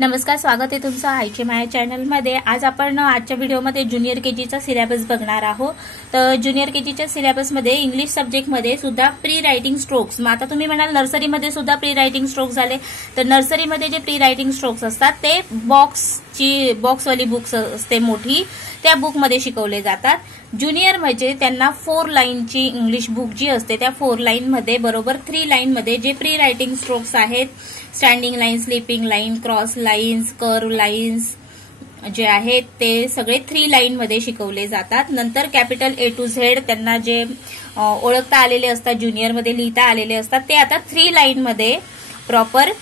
नमस्कार, स्वागत आहे तुमचं आईची माया चॅनलमध्ये। आज आपण आजच्या व्हिडिओमध्ये ज्युनियर केजीचा सिलेबस बघणार आहोत। तर ज्युनियर केजीच्या सिलेबसमध्ये इंग्लिश सब्जेक्टमध्ये सुद्धा प्री रायटिंग स्ट्रोक्स, मग आता तुम्ही म्हणाल नर्सरीमध्ये सुद्धा प्री रायटिंग स्ट्रोक्स झाले, तर नर्सरीमध्ये जे प्री रायटिंग स्ट्रोक्स असतात ते बॉक्सवाली बुक्स असते मोठी, त्या बुकमध्ये शिकवले जातात। ज्युनियर म्हणजे त्यांना 4 लाईनची इंग्लिश बुक जी असते त्या 4 लाईनमध्ये बरोबर 3 लाईनमध्ये जे प्री रायटिंग स्ट्रोक्स आहेत, standing line, sleeping line, cross lines, curve lines जे आहेत ते सगळे 3 लाईनमध्ये शिकवले जातात। नंतर कॅपिटल A to Z त्यांना जे ओळखता आलेले असतात, ज्युनियरमध्ये लिहिता आलेले असतात, ते आता 3 लाईनमध्ये प्रॉपर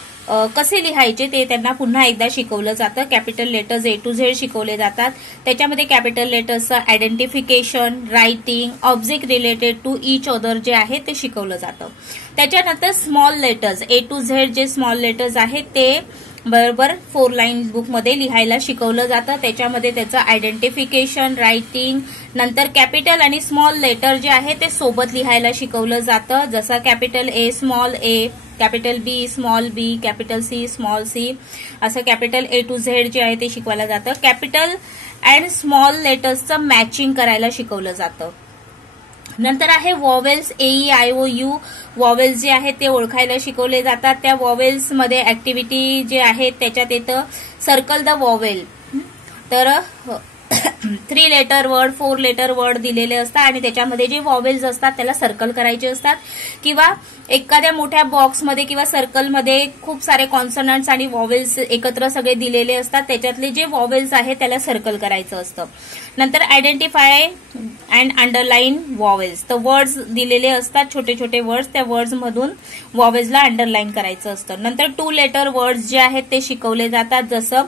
कसे लिहायचे ते त्यांना पुन्हा एकदा शिकवलं जातं। Capital letters A to Z शिकवले जातात। त्याच्यामध्ये कॅपिटल लेटर्सचं identification, writing, object related to each other जे आहे ते शिकवलं जातं। त्याच्यानंतर small letters A to Z जे स्मॉल लेटर्स आहेत ते बरोबर 4 लाईन बुकमध्ये लिहायला शिकवलं जातं। त्याच्यामध्ये त्याचं आयडेंटिफिकेशन, रायटिंग, नंतर कॅपिटल आणि स्मॉल लेटर जे आहे ते सोबत लिहायला शिकवलं जातं। जसं capital A small a, capital B small b, capital C small c, असं कॅपिटल A to Z जे आहे ते शिकवलं जातं। कॅपिटल अँड स्मॉल लेटर्सचं मॅचिंग करायला शिकवलं जातं। नंतर आहे वॉवेल्स AEIOU, वॉवेल्स जे आहेत ते ओळखायला शिकवले जातात। त्या वॉवेल्स मध्ये ऍक्टिव्हिटी जे आहे त्याच्यात येतं सर्कल द वॉवेल। तर 3 लेटर वर्ड, 4 लेटर वर्ड दिलेले असतात आणि त्याच्यामध्ये जे वॉवेल्स असतात त्याला सर्कल करायचे असतात, किंवा एखाद्या मोठ्या बॉक्समध्ये किंवा सर्कलमध्ये खूप सारे कॉन्सनंट्स आणि वॉवेल्स एकत्र सगळे दिलेले असतात, त्याच्यातले जे वॉवेल्स आहेत त्याला सर्कल करायचं असतं। नंतर आयडेंटिफाय अँड अंडरलाईन वॉवेल्स, तर वर्ड्स दिलेले असतात, छोटे छोटे वर्ड्स, त्या वर्ड्स मधून वॉवेल्सला अंडरलाईन करायचं असतं। नंतर 2 लेटर वर्ड्स जे आहेत ते शिकवले जातात, जसं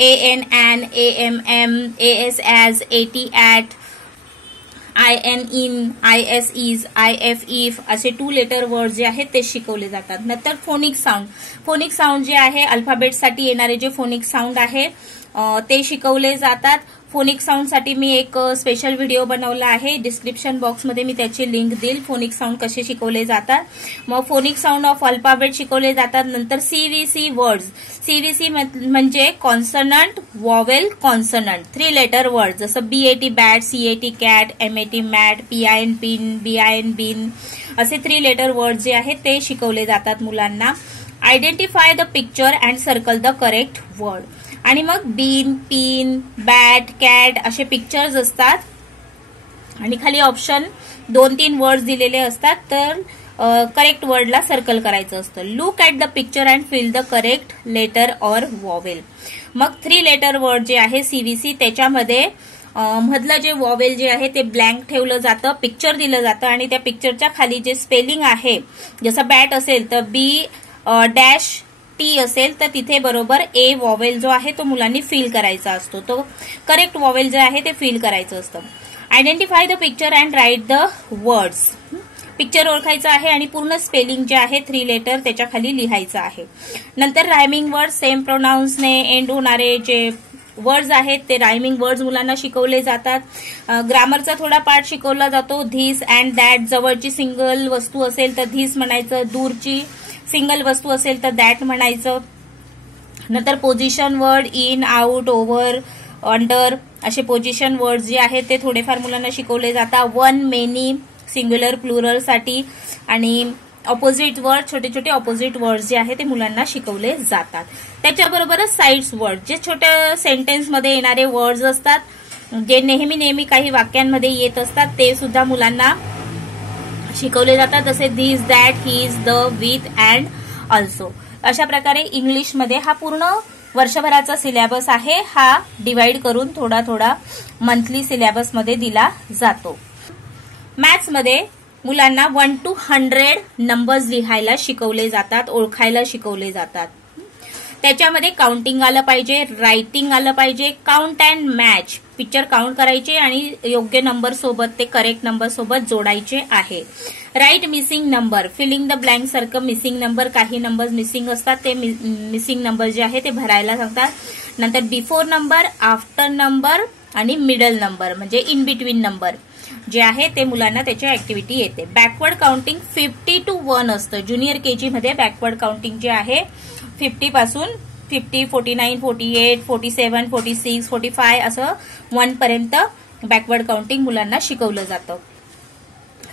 AN, AN, AMM, AS, AS, AT, AT, IN, IN, IS, IS, IF, IF असे 2 लेटर वर्ड जे आहेत ते शिकवले जातात। नंतर फोनिक साऊंड, फोनिक साऊंड जे आहे अल्फाबेटसाठी येणारे जे फोनिक साऊंड आहे ते शिकवले जातात। फोनिक साऊंड साठी मी एक स्पेशल व्हिडिओ बनवला आहे, डिस्क्रिप्शन बॉक्समध्ये मी त्याची लिंक देईल, फोनिक साऊंड कसे शिकवले जातात। मग फोनिक साऊंड ऑफ अल्फाबेट शिकवले जातात। नंतर CVC वर्ड्स, CVC म्हणजे consonant, vowel, consonant, 3 letter word, जसं BAT bat, CAT cat, MAT mat, PIN pin, BIN bin असे 3 लेटर वर्ड जे आहेत ते शिकवले जातात मुलांना। Identify the picture and circle the correct word, आणि मग बीन, पिन, बॅट, कॅट असे पिक्चर्स असतात आणि खाली ऑप्शन 2-3 वर्ड्स दिलेले असतात, तर करेक्ट वर्डला सर्कल करायचं असतं। Look at the picture and fill the correct letter or vowel. मग 3 लेटर वर्ड जे आहे CVC त्याच्यामध्ये मधलं जे वॉवेल जे आहे ते ब्लँक ठेवलं जातं, पिक्चर दिलं जातं आणि त्या पिक्चरच्या खाली जे स्पेलिंग आहे, जसं बॅट असेल तर B-T असेल तर तिथे बरोबर A वॉवेल जो आहे तो मुलांनी फिल करायचा असतो, तो करेक्ट वॉवेल जे आहे ते फिल करायचं असतं। Identify the picture and write the words, picture ओळखायचं आहे आणि पूर्ण स्पेलिंग जे आहे 3 लेटर त्याच्या खाली लिहायचं आहे। नंतर रायमिंग वर्ड, सेम प्रोनाउन्सने एंड होणारे जे वर्ड्स आहेत ते रायमिंग वर्ड्स मुलांना शिकवले जातात। ग्रामरचा थोडा पार्ट शिकवला जातो, धिस अँड दॅट, जवळची सिंगल वस्तू असेल तर धिस म्हणायचं, दूरची सिंगल वस्तू असेल तर दॅट म्हणायचं। नंतर position word, in, out, over, under असे पोझिशन वर्ड जे आहेत ते थोडेफार मुलांना शिकवले जातात। वन, मेनी, सिंग्युलर, प्लुरल साठी, आणि ऑपोजिट वर्ड, छोटे छोटे ऑपोजिट वर्ड जे आहे ते मुलांना शिकवले जातात। त्याच्याबरोबरच साइड्स वर्ड, जे छोट्या सेंटेन्समध्ये येणारे वर्ड्स असतात, जे नेहमी काही वाक्यांमध्ये येत असतात, ते सुद्धा मुलांना शिकवले जातात, जसे this, that, his, the, with, and, also. अशा प्रकारे इंग्लिशमध्ये हा पूर्ण वर्षभराचा सिलेबस आहे, हा डिवाइड करून थोडा थोडा मंथली सिलेबसमध्ये दिला जातो। मॅथ्समध्ये मुलांना 1 to 100 नंबर्स लिहायला शिकवले जातात, ओळखायला शिकवले जातात। त्याच्यामध्ये काउंटिंग आलं पाहिजे, रायटिंग आलं पाहिजे, count and match, picture count करायचे आणि योग्य नंबर सोबत ते करेक्ट नंबर सोबत जोडायचे आहे। Right missing number, filling the blank सारखं मिसिंग नंबर, काही नंबर मिसिंग असतात ते मिसिंग नंबर जे आहे ते भरायला सांगतात। नंतर बिफोर नंबर, आफ्टर नंबर आणि मिडल नंबर म्हणजे इन बिटवीन नंबर। जे आहे ते मुलांना त्याची ऍक्टिव्हिटी येते. बॅकवर्ड काउंटिंग 50 to 1 असतं. ज्युनियर केजी मध्ये बॅकवर्ड काउंटिंग जे आहे 50 पासून 50, 49, 48, 47, 46, 45 असं 1 पर्यंत बॅकवर्ड काउंटिंग मुलांना शिकवलं जातं.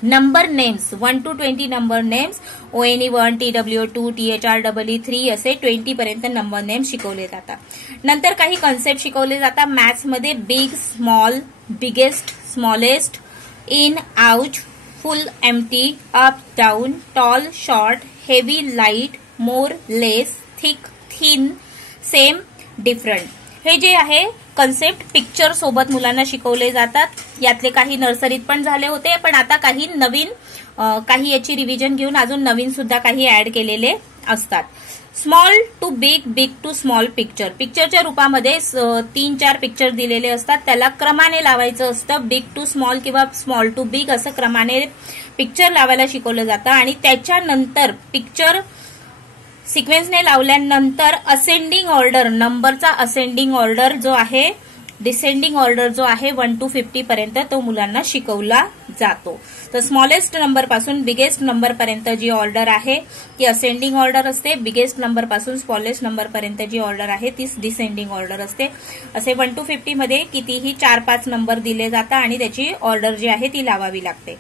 Number names 1 to 20 number names ONE1, TW2, THREE 3 असे 20 पर्यंत नंबर नेम्स शिकवले जातात. नंतर काही कन्सेप्ट शिकवले जातात मॅथ्स मध्ये. Big, small, biggest, smallest, in, out, full, empty, up, down, tall, short, heavy, light, more, less, thick, thin, same, different. हे जे आहे कन्सेप्ट पिक्चर सोबत मुलांना शिकवले जातात. यातले काही नर्सरीत पण झाले होते, पण आता काही नवीन काही याची रिव्हिजन घेऊन अजून नवीन सुद्धा काही ऍड केलेले असतात. Small to big, big to small picture. पिक्चरच्या रूपामध्ये 3-4 पिक्चर दिलेले असतात, त्याला क्रमाने लावायचं असतं. बिग टू स्मॉल किंवा स्मॉल टू बिग असं क्रमाने पिक्चर लावायला शिकवलं जातं. आणि त्याच्यानंतर पिक्चर सिक्वेन्सने लावल्यानंतर असेंडिंग ऑर्डर, नंबरचा असेंडिंग ऑर्डर जो आहे, डिसेंडिंग ऑर्डर जो आहे 1 to 50 पर्यंत तो मुलांना शिकवला जातो. तर स्मॉलेस्ट नंबर पासून बिगेस्ट नंबर पर्यंत जी ऑर्डर आहे ती असेंडिंग ऑर्डर असते. बिगेस्ट नंबर पासून स्मॉलेस्ट नंबर पर्यंत जी ऑर्डर आहे ती डिसेंडिंग ऑर्डर असते. असे 1 to 50 मध्ये कितीही 4-5 नंबर दिले जातात आणि त्याची ऑर्डर जी आहे ती लावावी लागते.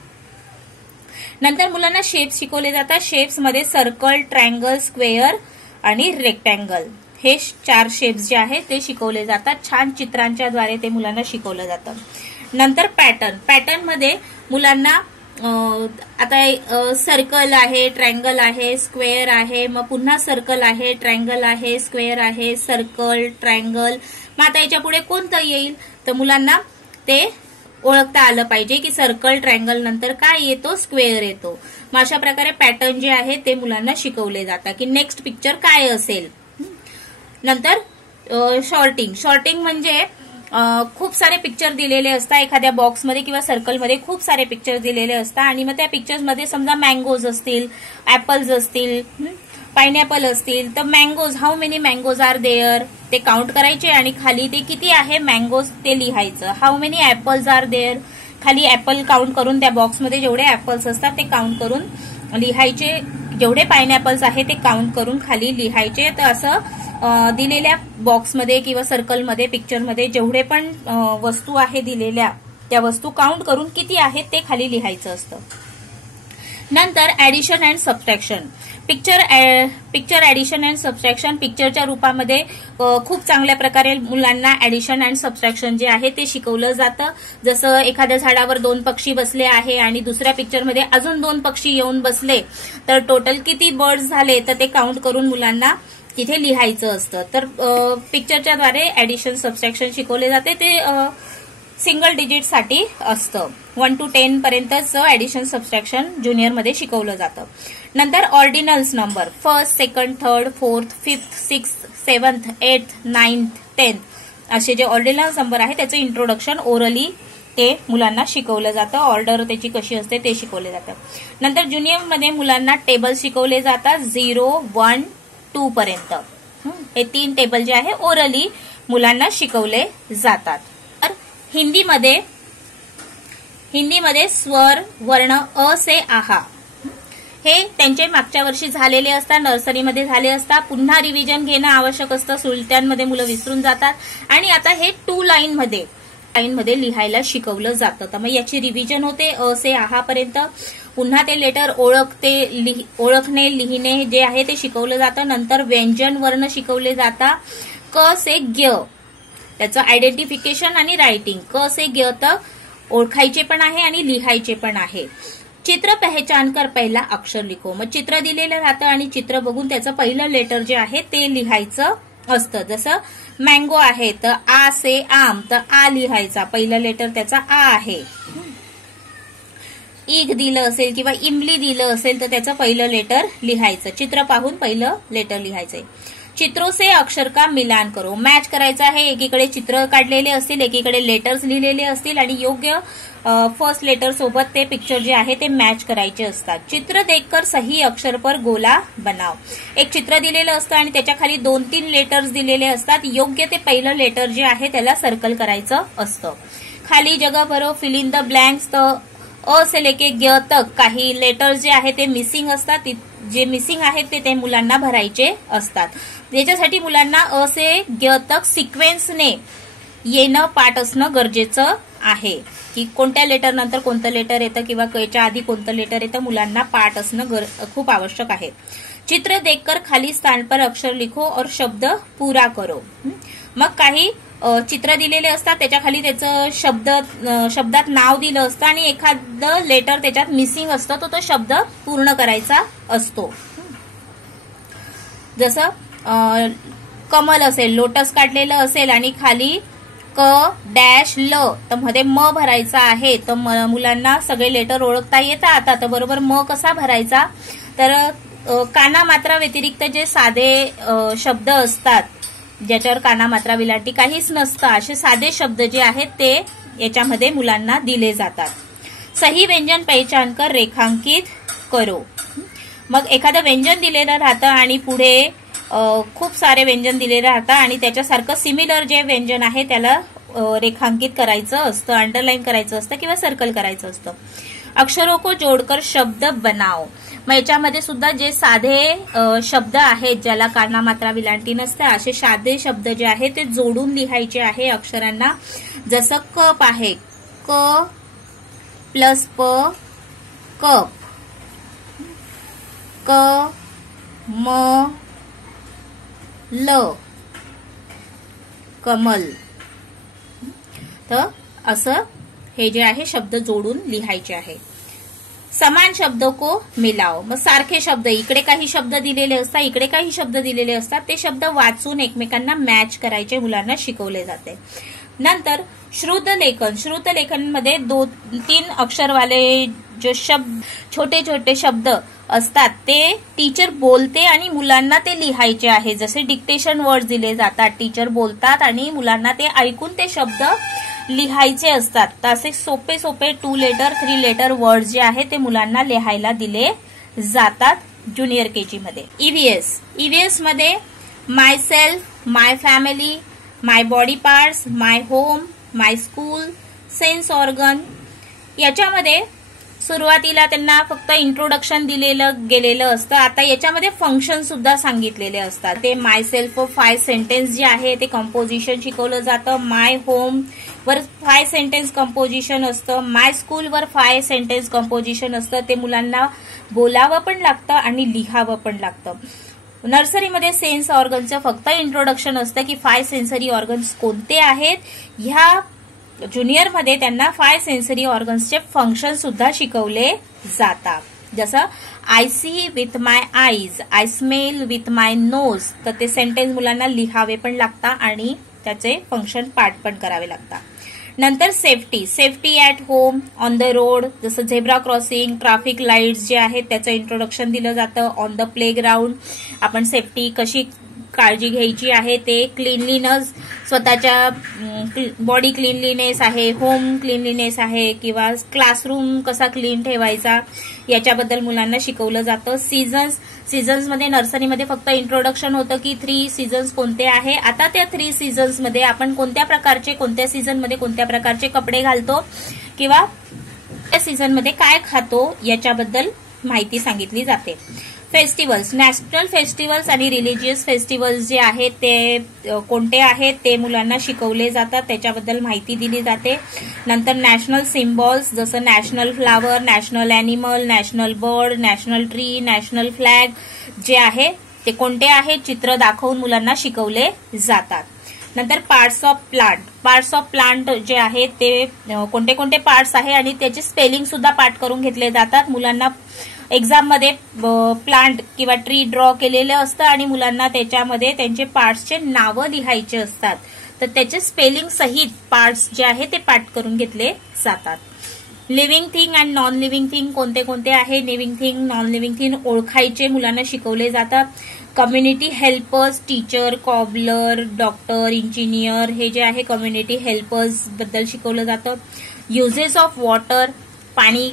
नंतर मुलांना शेप्स शिकवले जातात. शेप्स मध्ये सर्कल, ट्रायंगल, स्क्वेअर आणि रेक्टँगल हे 4 शेप्स जे आहेत ते शिकवले जातात. छान चित्रांच्या द्वारे ते मुलांना शिकवलं जातं. नंतर पॅटर्न. पॅटर्न मध्ये मुलांना आता सर्कल आहे, ट्रायंगल आहे, स्क्वेअर आहे, मग पुन्हा सर्कल आहे, ट्रायंगल आहे, स्क्वेअर आहे, सर्कल, ट्रायंगल. मग आता याच्या पुढे कोणतं येईल तर मुलांना ते ओळखता आलं पाहिजे की सर्कल, ट्रायंगल नंतर काय येतो, स्क्वेअर येतो. मग अशा प्रकारे पॅटर्न जे आहे ते मुलांना शिकवले जातात की नेक्स्ट पिक्चर काय असेल. नंतर शॉर्टिंग. शॉर्टिंग म्हणजे खूप सारे पिक्चर दिलेले असतात एखाद्या बॉक्समध्ये किंवा सर्कलमध्ये खूप सारे पिक्चर दिलेले असतात आणि मग त्या पिक्चर्समध्ये समजा मँगोज असतील, ऍपल्स असतील, पायनॅपल असतील, तर mangoes, how many mangoes are there ते काउंट करायचे आणि खाली ते किती आहे मँगोज ते लिहायचं. How many apples are there, खाली ऍपल काउंट करून त्या बॉक्समध्ये जेवढे ऍपल्स असतात ते काउंट करून लिहायचे. जेवढे पायनॅपल्स आहे ते काउंट करून खाली लिहायचे. तर असं दिलेल्या बॉक्समध्ये किंवा सर्कलमध्ये, पिक्चरमध्ये जेवढे पण वस्तू आहे दिलेल्या त्या वस्तू काउंट करून किती आहेत ते खाली लिहायचं असतं. नंतर addition and subtraction. Picture addition and subtraction पिक्चरच्या रूपामध्ये खूप चांगल्या प्रकारे मुलांना ऍडिशन अँड सबट्रॅक्शन जे आहे ते शिकवलं जातं. जसं एखाद्या झाडावर 2 पक्षी बसले आहे आणि दुसऱ्या पिक्चरमध्ये अजून 2 पक्षी येऊन बसले तर टोटल किती बर्ड्स झाले तर ते काउंट करून मुलांना तिथे लिहायचं असतं. तर पिक्चरच्या द्वारे ऍडिशन सबट्रॅक्शन शिकवले जाते. ते सिंगल डिजिट साठी असतं. 1 to 10 पर्यंतच ऍडिशन सबट्रॅक्शन ज्युनियर मध्ये शिकवलं जातं. नंतर ordinals number 1st, 2nd, 3rd, 4th, 5th, 6th, 7th, 8th, 9th, 10th असे जे ऑर्डिनल्स नंबर आहे त्याचं इंट्रोडक्शन ओरली ते मुलांना शिकवलं जातं. ऑर्डर त्याची कशी असते ते शिकवले जातं. नंतर ज्युनियर मध्ये मुलांना टेबल शिकवले जातात 0, 1, 2 पर्यंत. हे 3 टेबल जे आहे ओरली मुलांना शिकवले जातात. तर हिंदीमध्ये स्वर, वर्ण अ से आहा हे त्यांचे मागच्या वर्षी झालेले असतात, नर्सरीमध्ये झाले असतात. पुन्हा रिव्हिजन घेणं आवश्यक असतं. सुलट्यांमध्ये मुलं विसरून जातात आणि आता हे 2 लाईनमध्ये लिहायला शिकवलं जातं. तर मग याची रिव्हिजन होते अ से आहा पर्यंत. पुन्हा ते लेटर ओळखणे, लिहिणे जे आहे ते शिकवलं जातं. नंतर व्यंजन वर्ण शिकवले जातात. क से ग्य त्याचं आयडेंटिफिकेशन आणि रायटिंग. क से ग्य तर ओळखायचे पण आहे आणि लिहायचे पण आहे. चित्र पहचान कर पहिला अक्षर लिखो. मग चित्र दिलेलं राहतं आणि चित्र बघून त्याचं पहिलं लेटर जे आहे ते लिहायचं असतं. जसं मँगो आहे तर आ से आम, तर आ लिहायचा, पहिलं लेटर त्याचा आ आहे. ईग दिलं असेल किंवा इमली दिलं असेल तर त्याचं पहिलं लेटर लिहायचं. चित्र पाहून पहिलं लेटर लिहायचंय. चित्रों से अक्षर का मिलान करो. मॅच करायचं आहे. एकीकडे चित्र काढलेले असतील, एकीकडे लेटर्स लिहिलेले असतील आणि योग्य फर्स्ट लेटर सोबत ते पिक्चर जे आहे ते मॅच करायचे असतात. चित्र देखकर सही अक्षर पर गोला बनाव. एक चित्र दिलेलं असतं आणि त्याच्या खाली 2-3 लेटर्स दिलेले असतात. योग्य ते पहिलं लेटर जे आहे त्याला सर्कल करायचं असतं. खाली जगह भरो, फिल इन द ब्लँक्स. तर अ से लेके ग तक काही लेटर जे आहे ते मिसिंग असतात, जे मिसिंग आहेत ते मुलांना भरायचे असतात. याच्यासाठी मुलांना अ से ग तक सिक्वेन्सने येणं पाठ असणं गरजेचं आहे, की कोणत्या लेटर नंतर कोणतं लेटर येतं किंवा कच्या आधी कोणतं लेटर येतं मुलांना पाठ असणं खूप आवश्यक आहे. चित्र देखकर खाली स्थान पर अक्षर लिखो और शब्द पूरा करो. मग काही चित्र दिलेले असतात, त्याच्या खाली त्याचं शब्दात नाव दिलं असतं आणि एखादं लेटर त्याच्यात मिसिंग असतं, तो शब्द पूर्ण करायचा असतो. जसं कमल असेल, लोटस काढलेलं असेल आणि खाली क डॅश ल तर मध्ये म भरायचा आहे, तर मुलांना सगळे लेटर ओळखता येतात. आता बरोबर म कसा भरायचा, तर काना मात्रा व्यतिरिक्त जे साधे शब्द असतात, ज्याच्यावर काना मात्रा विलांटी काहीच नसतं, असे साधे शब्द जे आहेत ते याच्यामध्ये मुलांना दिले जातात. सही व्यंजन पहचान कर रेखांकित करो. मग एखादं व्यंजन दिलेलं राहतं आणि पुढे खूप सारे व्यंजन दिलेले राहतात आणि त्याच्यासारखं सिमिलर जे व्यंजन आहे त्याला रेखांकित करायचं असतं, अंडरलाईन करायचं असतं किंवा सर्कल करायचं असतं. अक्षरों को जोडकर शब्द बनाओ. मग याच्यामध्ये सुद्धा जे साधे शब्द आहेत, ज्याला काना मात्रा विलांटी नसते, असे साधे शब्द जे आहेत ते जोडून लिहायचे आहे अक्षरांना. जसं कप आहे, क प्लस प कप, क म ल कमल. तर असं हे जे आहे शब्द जोडून लिहायचे आहे. समान शब्दों को मिलाओ. मग सारखे शब्द, इकडे काही शब्द दिलेले असतात, इकडे काही शब्द दिलेले असतात, ते शब्द वाचून एकमेकांना मॅच करायचे मुलांना शिकवले जाते. नंतर श्रुत लेखन. श्रुत लेखन मध्ये 2-3 अक्षरवाले जो शब्द, छोटे छोटे शब्द असतात ते टीचर बोलते आणि मुलांना ते लिहायचे आहे. जसे डिक्टेशन वर्ड दिले जातात, टीचर बोलतात आणि मुलांना ते ऐकून ते शब्द लिहायचे असतात. तर असे सोपे सोपे 2 लेटर 3 लेटर वर्ड जे आहे ते मुलांना लिहायला दिले जातात ज्युनियर केजी मध्ये. ईव्हीएस. ईव्हीएस मध्ये माय सेल्फ, माय फॅमिली, माय बॉडी पार्ट्स, माय होम, माय स्कूल, सेन्स ऑर्गन. याच्यामध्ये सुरुवातीला त्यांना फक्त इंट्रोडक्शन दिलेलं गेलेलं असतं. आता याच्यामध्ये फंक्शन सुद्धा सांगितलेले असतात. ते माय सेल्फ 5 सेंटेन्स जे आहे ते कंपोजिशन शिकवलं जातं. माय होम वर 5 सेंटेन्स कंपोजिशन असतं. माय स्कूल वर 5 सेंटेन्स कंपोजिशन असतं. ते मुलांना बोलावं पण लागतं आणि लिहावं पण लागतं. नर्सरीमध्ये सेन्स ऑर्गनचं फक्त इंट्रोडक्शन असतं की 5 सेन्सरी ऑर्गन्स कोणते आहेत. ह्या ज्युनियर मध्ये त्यांना 5 सेन्सरी ऑर्गन्सचे फंक्शन सुद्धा शिकवले जातात. जसं I see with my eyes, I smell with my nose. तर ते सेंटेन्स मुलांना लिहावे पण लागतात आणि त्याचे फंक्शन पाठ पण करावे लागतात. नंतर safety. Safety at home, on the road, जसं झेब्रा क्रॉसिंग, ट्रॅफिक लाईट्स जे आहेत त्याचं इंट्रोडक्शन दिलं जातं. ऑन द प्लेग्राऊंड आपण सेफ्टी कशी काळजी घ्यायची आहे ते. क्लीनलीनेस, स्वतःच्या बॉडी क्लीनलीनेस आहे, होम क्लीनलीनेस आहे किंवा क्लासरूम कसा क्लीन ठेवायचा याच्याबद्दल मुलांना शिकवलं जातं. सीझन्स. सीझन्समध्ये नर्सरीमध्ये फक्त इंट्रोडक्शन होतं की 3 सीझन्स कोणते आहे. आता त्या 3 सीझन्समध्ये आपण कोणत्या प्रकारचे, कोणत्या सीझनमध्ये कोणत्या प्रकारचे कपडे घालतो किंवा त्या सीझनमध्ये काय खातो याच्याबद्दल माहिती सांगितली जाते. फेस्टिवल्स. नॅशनल फेस्टिवल्स आणि रिलिजियस फेस्टिवल्स जे आहेत ते कोणते आहेत ते मुलांना शिकवले जातात, त्याच्याबद्दल माहिती दिली जाते. नंतर नॅशनल सिम्बॉल्स, जसं national flower, national animal, national bird, national tree, national flag जे आहे ते कोणते आहेत चित्र दाखवून मुलांना शिकवले जातात. नंतर parts of plant. Parts of plant जे आहेत ते कोणते कोणते पार्ट्स आहे आणि त्याचे स्पेलिंग सुद्धा पाठ करून घेतले जातात. मुलांना एक्झाम मध्ये प्लांट किंवा ट्री ड्रॉ केलेलं असतं आणि मुलांना त्याच्यामध्ये त्यांचे पार्ट्सचे नावं लिहायचे असतात, तर त्याचे स्पेलिंग सहित पार्ट्स जे आहे ते पाठ करून घेतले जातात. Living thing and non living thing कोणते कोणते आहे, living thing non living thing ओळखायचे मुलांना शिकवले जातात. Community helpers, teacher, cobbler, doctor, engineer हे जे आहे कम्युनिटी हेल्पर्स बद्दल शिकवलं जातं. युजेस ऑफ वॉटर, पाणी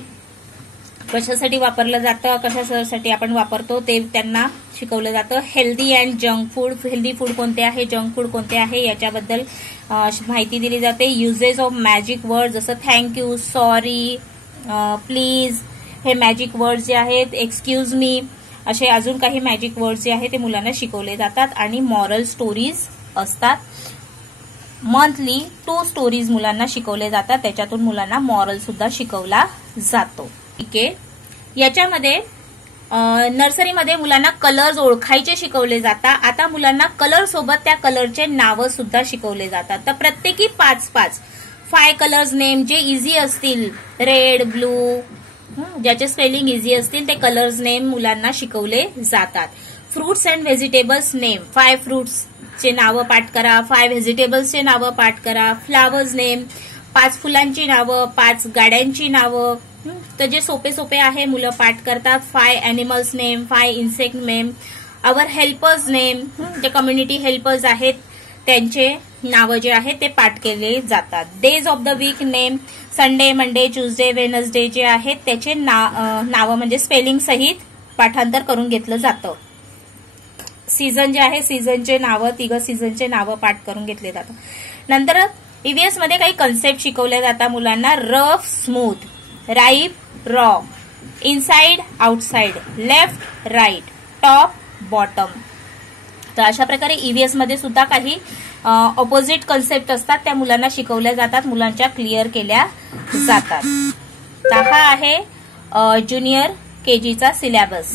कशासाठी वापरलं जातं, कशासाठी आपण वापरतो ते त्यांना शिकवलं जातं. Healthy and junk food. Healthy food कोणते आहे, जंक फूड कोणते आहे याच्याबद्दल माहिती दिली जाते. युजेस ऑफ मॅजिक वर्ड, जसं थँक्यू, सॉरी, प्लीज, हे मॅजिक वर्ड जे आहेत, एक्सक्यूज मी, असे अजून काही मॅजिक वर्ड जे आहेत ते मुलांना शिकवले जातात. आणि मॉरल स्टोरीज असतात. मंथली 2 स्टोरीज मुलांना शिकवले जातात. त्याच्यातून मुलांना मॉरल सुद्धा शिकवला जातो. ठीक आहे. याच्यामध्ये नर्सरीमध्ये मुलांना कलर्स ओळखायचे शिकवले जातात. आता मुलांना कलर सोबत त्या कलरचे नावं सुद्धा शिकवले जातात. तर प्रत्येकी 5 कलर्स नेम जे इझी असतील, रेड, ब्लू, ज्याचे स्पेलिंग इझी असतील ते कलर्स नेम मुलांना शिकवले जातात. फ्रुट्स अँड व्हेजिटेबल्स नेम, 5 फ्रुट्सचे नावं पाठ करा, 5 व्हेजिटेबल्सचे नावं पाठ करा. फ्लावर्स नेम, 5 फुलांची नावं, 5 गाड्यांची नावं. तर जे सोपे सोपे आहे मुलं पाठ करतात. 5 animals name, 5 insect name. Our helpers name, जे कम्युनिटी हेल्पर्स आहेत त्यांचे नावं जे आहेत ते पाठ केले जातात. Days of the week name, Sunday, Monday, Tuesday, Wednesday जे आहेत त्याचे नावं म्हणजे स्पेलिंग सहित पाठांतर करून घेतलं जातं. सीझन जे आहे सीझनचे नावं, 3 सीझनचे नावं पाठ करून घेतले जातात. नंतर ईव्हीएस मध्ये काही कन्सेप्ट शिकवले जातात मुलांना. Rough, smooth, ripe, raw, inside, outside, left, right, top, bottom. तर अशा प्रकारे ईव्हीएस मध्ये सुद्धा काही ऑपोजिट कन्सेप्ट असतात, त्या मुलांना शिकवल्या जातात, मुलांच्या क्लिअर केल्या जातात. तर हा आहे ज्युनियर केजीचा सिलेबस.